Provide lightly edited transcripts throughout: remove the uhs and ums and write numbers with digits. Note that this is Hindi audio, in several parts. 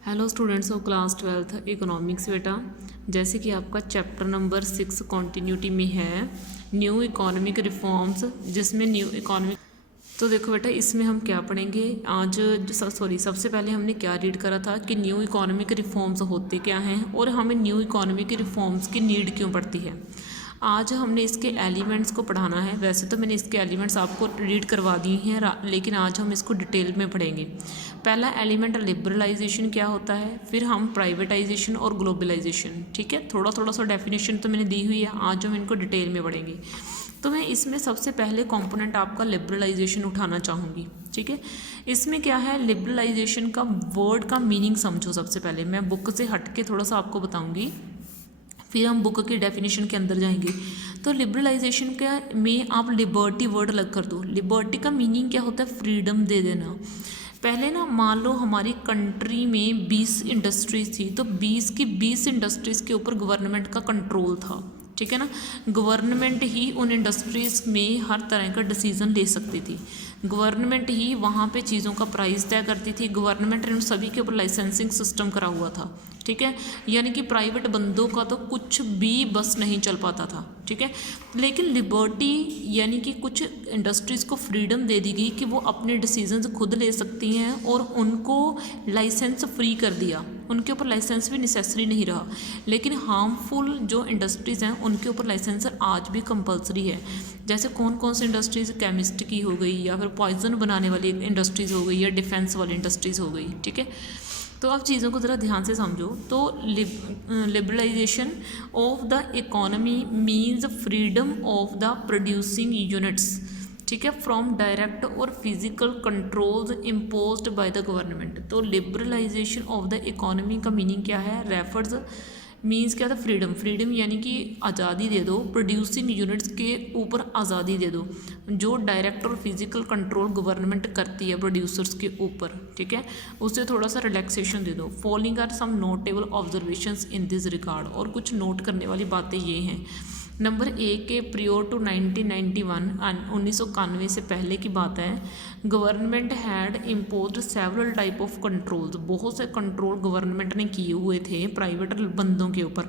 Hello students of class 12th economics बेटा। जैसे कि आपका चैप्टर नंबर 6 कॉन्टीन्यूटी में है न्यू इकोनॉमिक रिफॉर्म्स, जिसमें न्यू इकोनॉमिक। तो देखो बेटा, इसमें हम क्या पढ़ेंगे आज। सबसे पहले हमने क्या रीड करा था कि न्यू इकोनॉमिक रिफॉर्म्स होते क्या हैं और हमें न्यू इकोनॉमिक रिफॉर्म्स की नीड क्यों पड़ती है। आज हमने इसके एलिमेंट्स को पढ़ाना है। वैसे तो मैंने इसके एलिमेंट्स आपको रीड करवा दिए हैं, लेकिन आज हम इसको डिटेल में पढ़ेंगे। पहला एलिमेंट लिबरलाइजेशन क्या होता है, फिर हम प्राइवेटाइजेशन और ग्लोबलाइजेशन। ठीक है, थोड़ा थोड़ा सा डेफिनेशन तो मैंने दी हुई है, आज हम इनको डिटेल में पढ़ेंगे। तो मैं इसमें सबसे पहले कंपोनेंट आपका लिबरलाइजेशन उठाना चाहूँगी। ठीक है, इसमें क्या है, लिबरलाइजेशन का वर्ड का मीनिंग समझो। सबसे पहले मैं बुक से हट के थोड़ा सा आपको बताऊँगी, फिर हम बुक की डेफिनेशन के अंदर जाएंगे। तो लिबरलाइजेशन का में आप लिबर्टी वर्ड अलग कर दो। लिबर्टी का मीनिंग क्या होता है, फ्रीडम दे देना। पहले ना मान लो हमारी कंट्री में 20 इंडस्ट्रीज थी, तो 20 की 20 इंडस्ट्रीज़ के ऊपर गवर्नमेंट का कंट्रोल था। ठीक है ना, गवर्नमेंट ही उन इंडस्ट्रीज़ में हर तरह का डिसीज़न ले सकती थी। गवर्नमेंट ही वहाँ पे चीज़ों का प्राइस तय करती थी। गवर्नमेंट ने उन सभी के ऊपर लाइसेंसिंग सिस्टम करा हुआ था। ठीक है, यानी कि प्राइवेट बंदों का तो कुछ भी बस नहीं चल पाता था। ठीक है, लेकिन लिबर्टी यानी कि कुछ इंडस्ट्रीज़ को फ्रीडम दे दी गई कि वो अपने डिसीजंस खुद ले सकती हैं, और उनको लाइसेंस फ्री कर दिया। उनके ऊपर लाइसेंस भी नेसेसरी नहीं रहा। लेकिन हार्मफुल जो इंडस्ट्रीज़ हैं उनके ऊपर लाइसेंस आज भी कंपलसरी है। जैसे कौन कौन सी इंडस्ट्रीज़, केमिस्ट की हो गई, या फिर पॉइजन बनाने वाली इंडस्ट्रीज़ हो गई, या डिफेंस वाली इंडस्ट्रीज़ हो गई। ठीक है, तो आप चीज़ों को ज़रा ध्यान से समझो। तो liberalisation of the economy means freedom of the producing units. ठीक है, फ्रॉम डायरेक्ट और physical controls imposed by the government. तो लिबरलाइजेशन ऑफ द इकोनॉमी का मीनिंग क्या है, रेफर्स मीन्स क्या था, फ्रीडम। फ्रीडम यानी कि आज़ादी दे दो, प्रोड्यूसिंग यूनिट्स के ऊपर आज़ादी दे दो, जो डायरेक्ट और फिजिकल कंट्रोल गवर्नमेंट करती है प्रोड्यूसर्स के ऊपर। ठीक है, उससे थोड़ा सा रिलैक्सेशन दे दो। Following are some notable observations in this regard. और कुछ नोट करने वाली बातें ये हैं। नंबर 1 के प्रियोर टू 1991 1991 से पहले की बात है। Government had imposed several type of controls. बहुत से कंट्रोल गवर्नमेंट ने किए हुए थे प्राइवेट बंदों के ऊपर।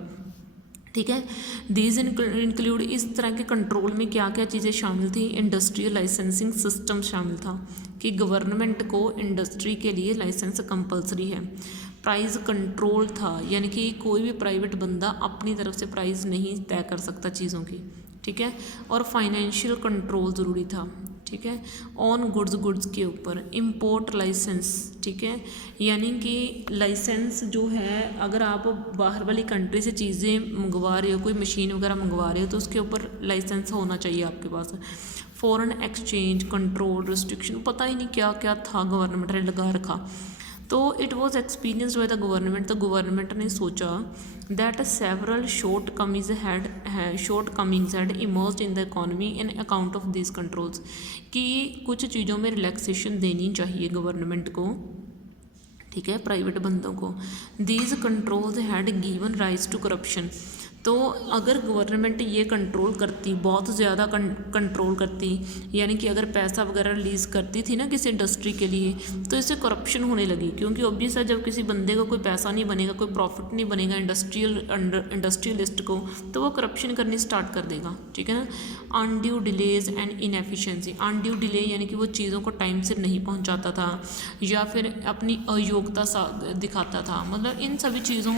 ठीक है, दीज इंक्लूड, इस तरह के कंट्रोल में क्या क्या चीज़ें शामिल थी, इंडस्ट्रियल लाइसेंसिंग सिस्टम शामिल था कि गवर्नमेंट को इंडस्ट्री के लिए लाइसेंस कंपलसरी है। प्राइस कंट्रोल था, यानी कि कोई भी प्राइवेट बंदा अपनी तरफ से प्राइस नहीं तय कर सकता चीज़ों की। ठीक है, और फाइनेंशियल कंट्रोल ज़रूरी था। ठीक है, ऑन गुड्स के ऊपर इंपोर्ट लाइसेंस। ठीक है, यानी कि लाइसेंस जो है, अगर आप बाहर वाली कंट्री से चीज़ें मंगवा रहे हो, कोई मशीन वगैरह मंगवा रहे हो, तो उसके ऊपर लाइसेंस होना चाहिए आपके पास। फॉरेन एक्सचेंज कंट्रोल रिस्ट्रिक्शन, पता ही नहीं क्या क्या था गवर्नमेंट ने लगा रखा। तो it was experienced by the government. तो गवर्नमेंट ने सोचा that several shortcomings had emerged in the economy in account of this controls, कि कुछ चीज़ों में रिलैक्सेशन देनी चाहिए गवर्नमेंट को। ठीक है, प्राइवेट बंदों को। These controls had given rise to corruption. तो अगर गवर्नमेंट ये कंट्रोल करती, बहुत ज़्यादा कंट्रोल करती, यानी कि अगर पैसा वगैरह रिलीज़ करती थी ना किसी इंडस्ट्री के लिए, तो इससे करप्शन होने लगी। क्योंकि ऑब्वियस है, जब किसी बंदे का कोई पैसा नहीं बनेगा, कोई प्रॉफिट नहीं बनेगा इंडस्ट्रियलिस्ट को, तो वो करप्शन करनी स्टार्ट कर देगा। ठीक है ना, undue delays and inefficiency. Undue delay यानी कि वो चीज़ों को टाइम से नहीं पहुँचाता था, या फिर अपनी अयोग्यता दिखाता था। मतलब इन सभी चीज़ों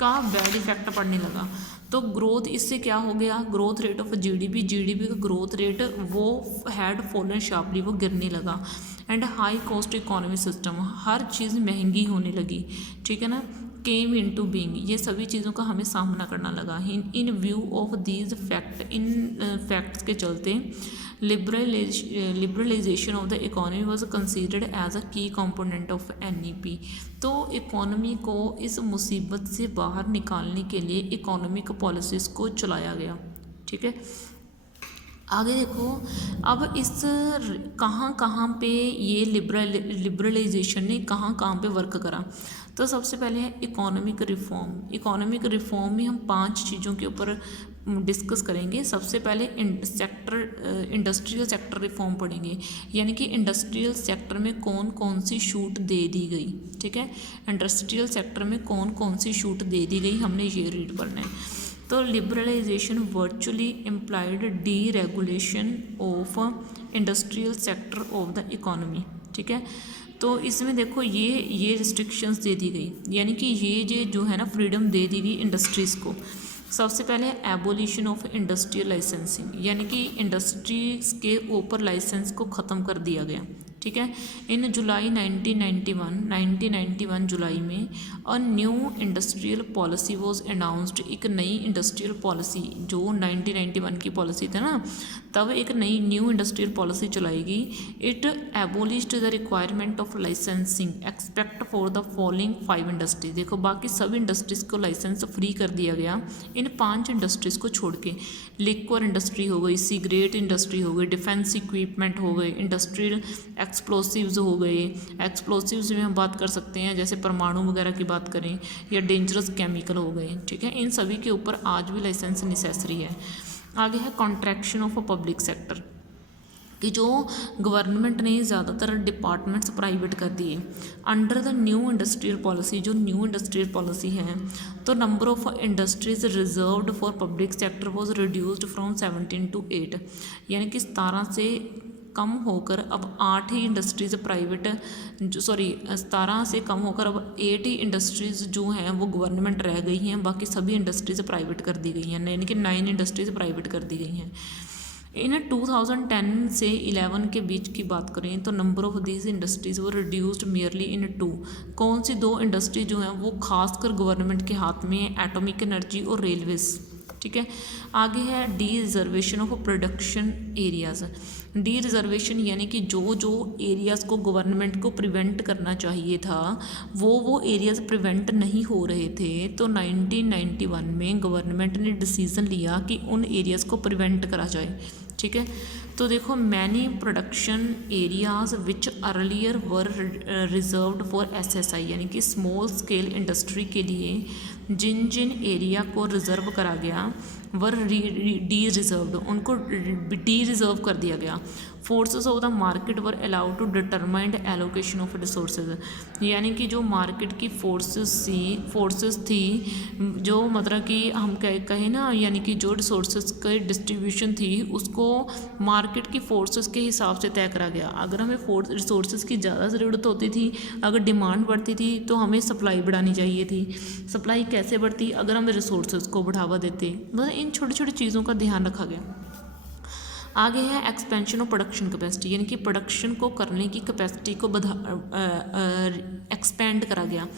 का बैड इफेक्ट पड़ने लगा। तो ग्रोथ इससे क्या हो गया, ग्रोथ रेट ऑफ जीडीपी का ग्रोथ रेट वो हैड फॉलन शार्पली, वो गिरने लगा। And high cost economy system, हर चीज़ महंगी होने लगी। ठीक है ना, केम इन टू बींग, ये सभी चीज़ों का हमें सामना करना लगा। In view of these fact, in facts के चलते liberalisation of the economy was considered as a key component of NEP। तो इकोनॉमी को इस मुसीबत से बाहर निकालने के लिए इकोनॉमिक पॉलिसीज़ को चलाया गया। ठीक है, आगे देखो, अब इस कहाँ कहाँ पे ये लिबरलाइजेशन ने कहाँ कहाँ पे वर्क करा। तो सबसे पहले है इकोनॉमिक रिफॉर्म। इकोनॉमिक रिफॉर्म में हम 5 चीज़ों के ऊपर डिस्कस करेंगे। सबसे पहले इंडस्ट्रियल सेक्टर रिफॉर्म पढ़ेंगे, यानी कि इंडस्ट्रियल सेक्टर में कौन कौन सी छूट दे दी गई। ठीक है, इंडस्ट्रियल सेक्टर में कौन कौन सी छूट दे दी गई, हमने ये रीड करना है। तो liberalisation virtually implied deregulation of industrial sector of the economy. ठीक है, तो इसमें देखो ये रिस्ट्रिक्शंस दे दी गई, यानी कि ये जो है ना फ्रीडम दे दी गई इंडस्ट्रीज़ को। सबसे पहले एबोलिशन ऑफ इंडस्ट्रियल लाइसेंसिंग, यानी कि इंडस्ट्रीज़ के ऊपर लाइसेंस को ख़त्म कर दिया गया। ठीक है, इन जुलाई 1991 जुलाई में a new industrial policy was announced. एक नई इंडस्ट्रियल पॉलिसी, जो 1991 की पॉलिसी था ना, तब एक नई न्यू इंडस्ट्रियल पॉलिसी चलाएगी। It एबोलिश्ड the requirement of licensing expect for the following 5 industries. देखो, बाकी सभी इंडस्ट्रीज़ को लाइसेंस फ्री कर दिया गया, इन 5 इंडस्ट्रीज़ को छोड़ के। लिक्वर इंडस्ट्री हो गई, सिगरेट इंडस्ट्री हो गई, डिफेंस इक्विपमेंट हो गए, इंडस्ट्रियल एक्सप्लोसिव्स हो गए। एक्सप्लोसिव्स में हम बात कर सकते हैं जैसे परमाणु वगैरह की बात करें, या डेंजरस केमिकल हो गए। ठीक है, इन सभी के ऊपर आज भी लाइसेंस नेसेसरी है। आगे है contraction of a public sector, कि जो गवर्नमेंट ने ज़्यादातर डिपार्टमेंट्स प्राइवेट कर दिए under the new industrial policy. जो न्यू इंडस्ट्रियल पॉलिसी है, तो number of industries reserved for public sector was reduced from 17 to 8, यानी कि 17 से कम होकर अब 8 ही इंडस्ट्रीज़ प्राइवेट, 17 से कम होकर अब 8 ही इंडस्ट्रीज़ जो हैं वो गवर्नमेंट रह गई हैं, बाकी सभी इंडस्ट्रीज़ प्राइवेट कर दी गई हैं, यानी कि 9 इंडस्ट्रीज़ प्राइवेट कर दी गई हैं। इन 2010 से 11 के बीच की बात करें तो नंबर ऑफ दीज इंडस्ट्रीज़ वो रिड्यूस्ड मियरली इन 2। कौन सी 2 इंडस्ट्री जो हैं वो खासकर गवर्नमेंट के हाथ में है, एटॉमिक एनर्जी और रेलवेज़। ठीक है, आगे है D reservation of production areas. D reservation यानी कि जो एरियाज़ को गवर्नमेंट को प्रिवेंट करना चाहिए था वो एरियाज़ प्रिवेंट नहीं हो रहे थे, तो 1991 में गवर्नमेंट ने डिसीज़न लिया कि उन एरियाज़ को प्रिवेंट करा जाए। ठीक है, तो देखो, many production areas which earlier were reserved for SSI, यानी कि स्मॉल स्केल इंडस्ट्री के लिए जिन एरिया को रिज़र्व करा गया वर डी रिज़र्व्ड, उनको डी रिज़र्व कर दिया गया। Forces of the market were allowed to determined allocation of resources, यानी कि जो मार्केट की फोर्सेस थी, जो मतलब कि हम कहें ना, यानी कि जो रिसोर्सेज की डिस्ट्रीब्यूशन थी उसको मार्केट की फोर्सेस के हिसाब से तय करा गया। अगर हमें रिसोर्सेज की ज़्यादा ज़रूरत होती थी, अगर डिमांड बढ़ती थी तो हमें सप्लाई बढ़ानी चाहिए थी। सप्लाई कैसे बढ़ती, अगर हम रिसोर्सेज को बढ़ावा देते। मतलब इन छोटी छोटी चीज़ों का ध्यान रखा गया। आगे है एक्सपेंशन ऑफ प्रोडक्शन कैपेसिटी, यानी कि प्रोडक्शन को करने की कैपेसिटी को एक्सपेंड करा गया।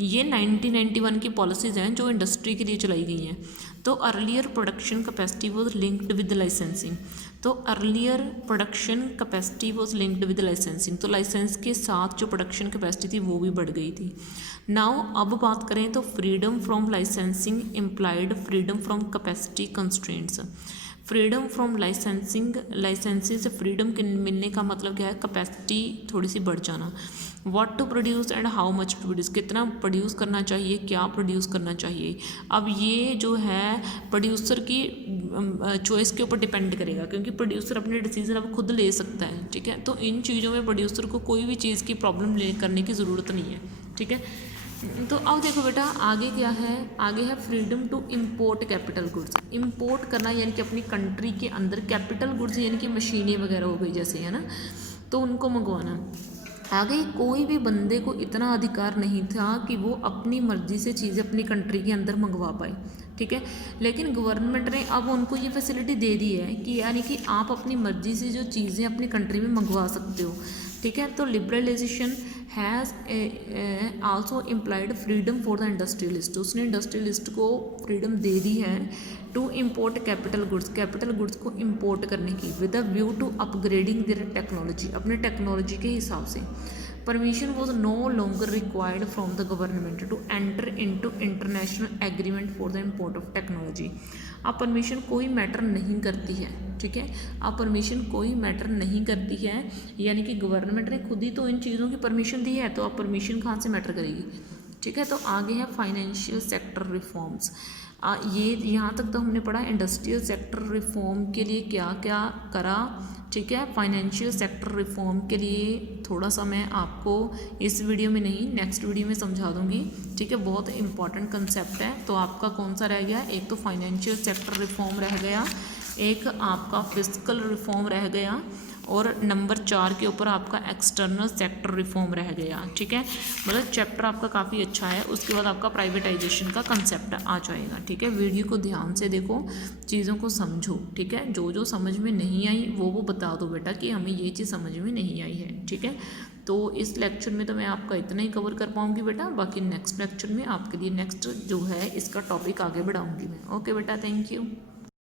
ये 1991 की पॉलिसीज़ हैं जो इंडस्ट्री के लिए चलाई गई हैं। तो earlier production capacity was linked with licensing, तो earlier production capacity was linked with licensing, तो लाइसेंस के साथ जो प्रोडक्शन कैपेसिटी थी वो भी बढ़ गई थी। नाउ अब बात करें तो freedom from licensing implied freedom from capacity constraints. Freedom from licences से फ्रीडम मिलने का मतलब क्या है, कैपेसिटी थोड़ी सी बढ़ जाना। What to produce and how much to produce, कितना प्रोड्यूस करना चाहिए, क्या प्रोड्यूस करना चाहिए। अब ये जो है प्रोड्यूसर की चॉइस के ऊपर डिपेंड करेगा, क्योंकि प्रोड्यूसर अपने डिसीजन अब खुद ले सकता है। ठीक है, तो इन चीज़ों में प्रोड्यूसर को कोई भी चीज़ की प्रॉब्लम करने की ज़रूरत नहीं है। ठीक है, तो अब देखो बेटा, आगे क्या है, आगे है freedom to import capital goods. Import करना यानी कि अपनी कंट्री के अंदर कैपिटल गुड्स यानी कि मशीनें वगैरह हो गई जैसे, है ना, तो उनको मंगवाना। आगे कोई भी बंदे को इतना अधिकार नहीं था कि वो अपनी मर्ज़ी से चीज़ें अपनी कंट्री के अंदर मंगवा पाए। ठीक है, लेकिन गवर्नमेंट ने अब उनको ये फैसिलिटी दे दी है कि यानी कि आप अपनी मर्ज़ी से जो चीज़ें अपनी कंट्री में मंगवा सकते हो। ठीक है, तो liberalisation has also implied freedom for the industrialist, उसने इंडस्ट्रियलिस्ट को फ्रीडम दे दी है टू इम्पोर्ट कैपिटल गुड्स को इम्पोर्ट करने की with a view to upgrading their technology, अपने टेक्नोलॉजी के हिसाब से। Permission was no longer required from the government to enter into international agreement for the import of technology. अब परमिशन कोई मैटर नहीं करती है, ठीक है। अब परमिशन कोई मैटर नहीं करती है, यानी कि गवर्नमेंट ने खुद ही तो इन चीज़ों की परमिशन दी है, तो अब परमिशन कहाँ से मैटर करेगी, ठीक है। तो आगे है फाइनेंशियल सेक्टर रिफॉर्म्स। ये यहाँ तक तो हमने पढ़ा इंडस्ट्रियल सेक्टर रिफॉर्म के लिए क्या क्या करा, ठीक है। फाइनेंशियल सेक्टर रिफॉर्म के लिए थोड़ा सा मैं आपको इस वीडियो में नहीं नेक्स्ट वीडियो में समझा दूंगी, ठीक है। बहुत इंपॉर्टेंट कंसेप्ट है। तो आपका कौन सा रह गया, एक तो फाइनेंशियल सेक्टर रिफॉर्म रह गया, एक आपका फिजिकल रिफॉर्म रह गया, और नंबर 4 के ऊपर आपका एक्सटर्नल सेक्टर रिफॉर्म रह गया, ठीक है। मतलब चैप्टर आपका काफ़ी अच्छा है। उसके बाद आपका प्राइवेटाइजेशन का कंसेप्ट आ जाएगा, ठीक है। वीडियो को ध्यान से देखो, चीज़ों को समझो, ठीक है। जो जो समझ में नहीं आई वो बता दो बेटा कि हमें ये चीज़ समझ में नहीं आई है, ठीक है। तो इस लेक्चर में तो मैं आपका इतना ही कवर कर पाऊँगी बेटा, बाकी नेक्स्ट लेक्चर में आपके लिए नेक्स्ट जो है इसका टॉपिक आगे बढ़ाऊँगी मैं। ओके बेटा, थैंक यू।